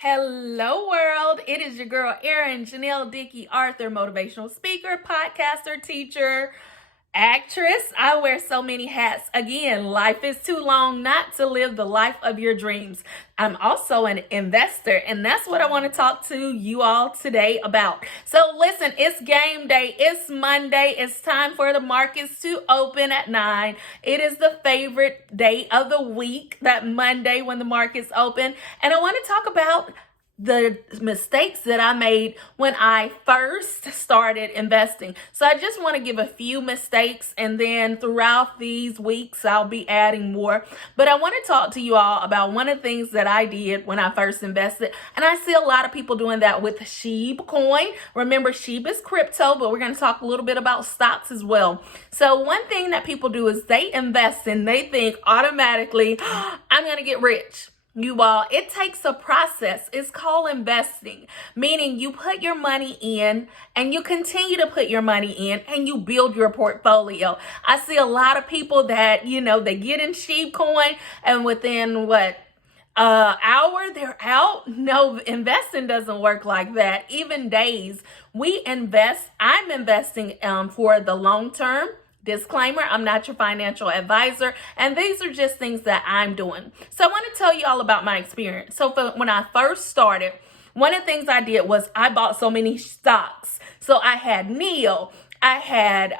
Hello, world. It is your girl, Erin Janelle Dickey Arthur, motivational speaker, podcaster, teacher, actress. I wear so many hats. Again, life is too long not to live the life of your dreams. I'm also an investor, and that's what I want to talk to you all today about. So listen, it's game day. It's Monday. It's time for the markets to open at 9. It is the favorite day of the week, that Monday when the markets open. And I want to talk about the mistakes that I made when I first started investing. So I just want to give a few mistakes, and then throughout these weeks I'll be adding more. But I want to talk to you all about one of the things that I did when I first invested. And I see a lot of people doing that with SHIB coin. Remember, SHIB is crypto, but we're going to talk a little bit about stocks as well. So one thing that people do is they invest and they think automatically, I'm going to get rich. You all, it takes a process. It's called investing, meaning you put your money in and you continue to put your money in and you build your portfolio. I see a lot of people that, they get in SHIB coin and within hour they're out. No, investing doesn't work like that. Even days. We invest. I'm investing for the long term. Disclaimer, I'm not your financial advisor, and these are just things that I'm doing. So I want to tell you all about my experience. So when I first started, one of the things I did was I bought so many stocks. So I had NEO, I had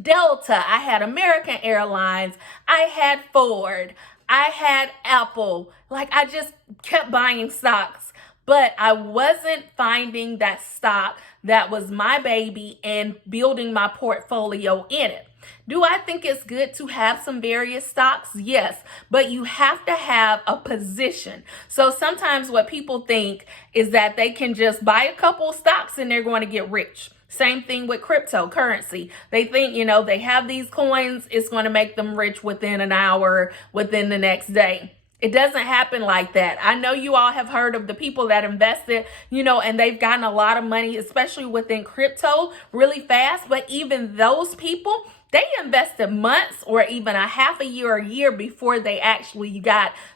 Delta, I had American Airlines, I had Ford, I had Apple. Like, I just kept buying stocks, but I wasn't finding that stock that was my baby and building my portfolio in it. Do I think it's good to have some various stocks? Yes, but you have to have a position. So sometimes what people think is that they can just buy a couple stocks and they're going to get rich. Same thing with cryptocurrency. They think, they have these coins, it's going to make them rich within an hour, within the next day. It doesn't happen like that. I know you all have heard of the people that invested, and they've gotten a lot of money, especially within crypto, really fast. But even those people, they invested months or even a half a year or a year before they actually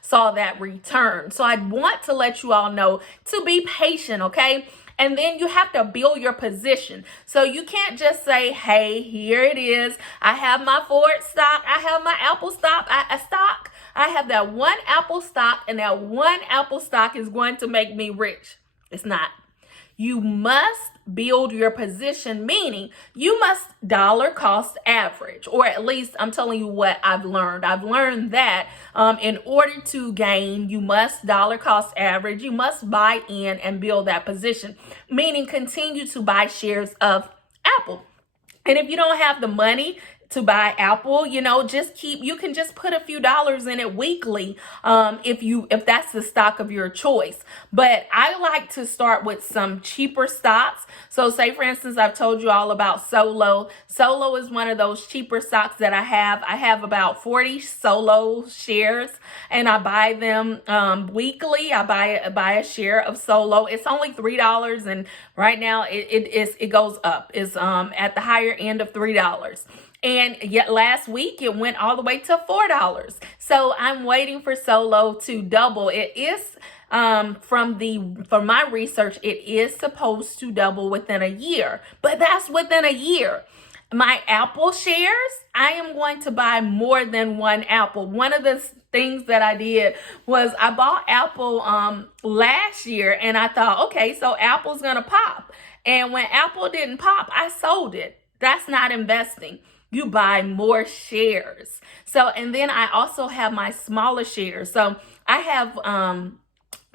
saw that return. So I want to let you all know to be patient, okay? And then you have to build your position. So you can't just say, hey, here it is. I have my Ford stock. I have my Apple stock. I have that one Apple stock, and that one Apple stock is going to make me rich. It's not. You must build your position, meaning you must dollar cost average, or at least I'm telling you what I've learned. I've learned that in order to gain, you must dollar cost average. You must buy in and build that position, meaning continue to buy shares of Apple. And if you don't have the money to buy Apple, you can just put a few dollars in it weekly if that's the stock of your choice. But I like to start with some cheaper stocks. So say, for instance, I've told you all about Solo. Solo is one of those cheaper stocks that I have. I have about 40 Solo shares, and I buy them weekly. I buy a share of Solo. It's only $3, and right now it goes up. It's at the higher end of $3. And yet last week it went all the way to $4. So I'm waiting for Solo to double. It is from my research, it is supposed to double within a year, but that's within a year. My Apple shares, I am going to buy more than one Apple. One of the things that I did was I bought Apple last year, and I thought, okay, so Apple's gonna pop. And when Apple didn't pop, I sold it. That's not investing. You buy more shares. So, and then I also have my smaller shares. So I have,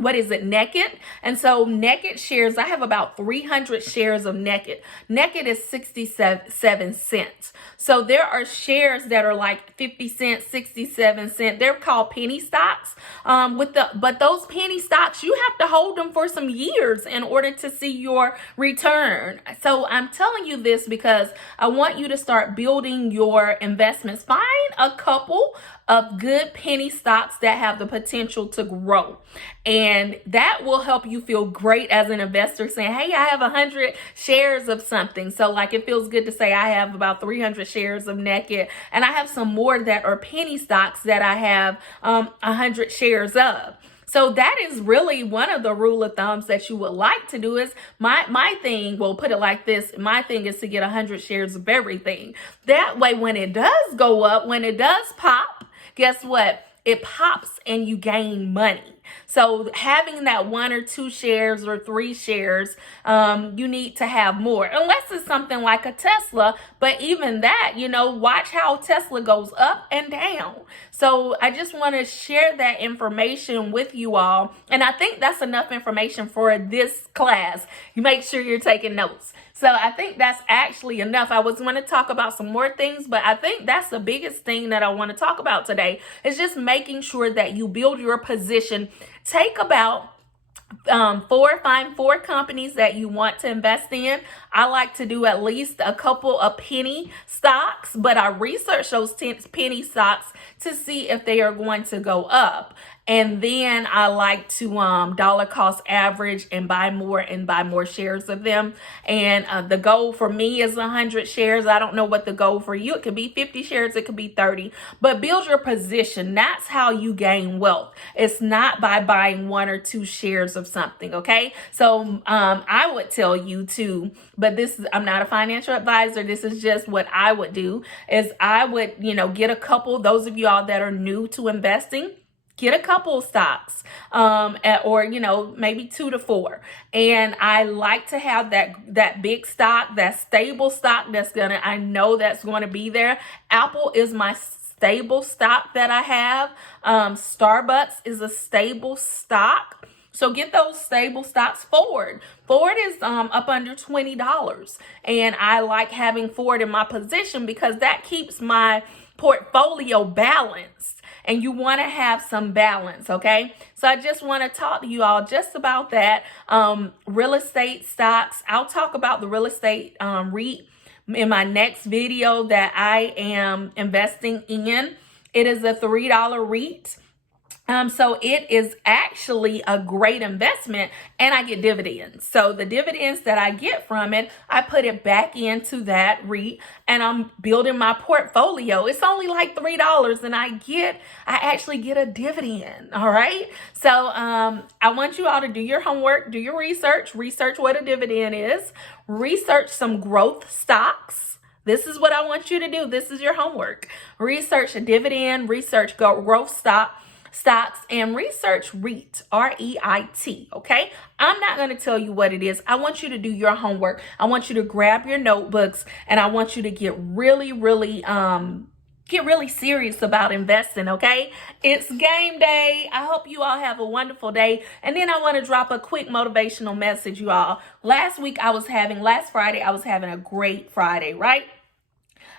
Naked. And so Naked shares, I have about 300 shares of Naked. Naked is 67 cents. So there are shares that are like 50 cents, 67 cents. They're called penny stocks. But those penny stocks, you have to hold them for some years in order to see your return. So I'm telling you this because I want you to start building your investments. Find a couple of good penny stocks that have the potential to grow. And that will help you feel great as an investor, saying, hey, I have 100 shares of something. So like, it feels good to say I have about 300 shares of Naked, and I have some more that are penny stocks that I have 100 shares of. So that is really one of the rule of thumbs that you would like to do. Is my thing, well, put it like this, my thing is to get 100 shares of everything. That way, when it does go up, when it does pop, guess what? It pops and you gain money. So having that 1 or 2 shares or 3 shares, you need to have more, unless it's something like a Tesla. But even that, watch how Tesla goes up and down. So I just want to share that information with you all. And I think that's enough information for this class. You make sure you're taking notes. So I think that's actually enough. I was going to talk about some more things, but I think that's the biggest thing that I want to talk about today, is just making sure that you build your position. Take about find 4 companies that you want to invest in. I like to do at least a couple of penny stocks, but I research those penny stocks to see if they are going to go up. And then I like to dollar cost average and buy more shares of them. And the goal for me is 100 shares. I don't know what the goal for you. It could be 50 shares. It could be 30. But build your position. That's how you gain wealth. It's not by buying 1 or 2 shares of something. Okay. So I would tell you to, but I'm not a financial advisor. This is just what I would do, is I would, get a couple, those of you all that are new to investing, get a couple stocks, or, maybe 2 to 4. And I like to have that big stock, that stable stock I know that's going to be there. Apple is my stable stock that I have. Starbucks is a stable stock. So get those stable stocks. Ford is up under $20. And I like having Ford in my position because that keeps my portfolio balanced. And you want to have some balance, okay? So I just want to talk to you all just about that. Real estate stocks. I'll talk about the real estate REIT in my next video that I am investing in. It is a $3 REIT. So it is actually a great investment, and I get dividends. So the dividends that I get from it, I put it back into that REIT, and I'm building my portfolio. It's only like $3, and I actually get a dividend. All right. So I want you all to do your homework, do your research what a dividend is, research some growth stocks. This is what I want you to do. This is your homework. Research a dividend, research growth stocks, and research REIT, REIT, okay? I'm not going to tell you what it is. I want you to do your homework. I want you to grab your notebooks, and I want you to get really serious about investing, okay? It's game day. I hope you all have a wonderful day. And then I want to drop a quick motivational message, you all. Last Friday, I was having a great Friday, right?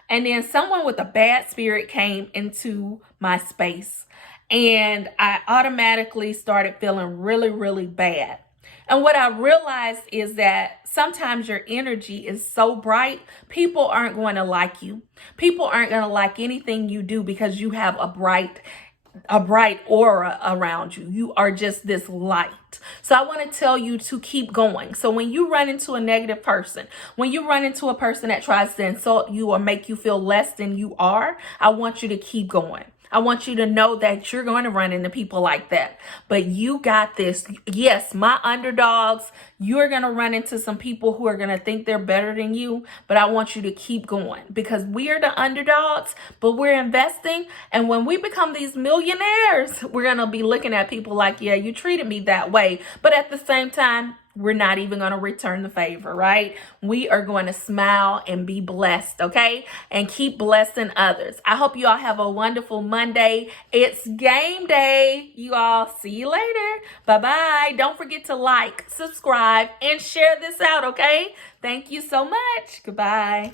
And then someone with a bad spirit came into my space. And I automatically started feeling really bad. And what I realized is that sometimes your energy is so bright, people aren't going to like you. People aren't going to like anything you do because you have a bright aura around you. You are just this light. So I want to tell you to keep going. So when you run into a negative person, when you run into a person that tries to insult you or make you feel less than you are, I want you to keep going. I want you to know that you're going to run into people like that, but you got this. Yes, my underdogs, you're going to run into some people who are going to think they're better than you, but I want you to keep going because we are the underdogs, but we're investing. And when we become these millionaires, we're going to be looking at people like, yeah, you treated me that way. But at the same time, we're not even going to return the favor, right? We are going to smile and be blessed, okay? And keep blessing others. I hope you all have a wonderful Monday. It's game day. You all, see you later. Bye-bye. Don't forget to like, subscribe, and share this out, okay? Thank you so much. Goodbye.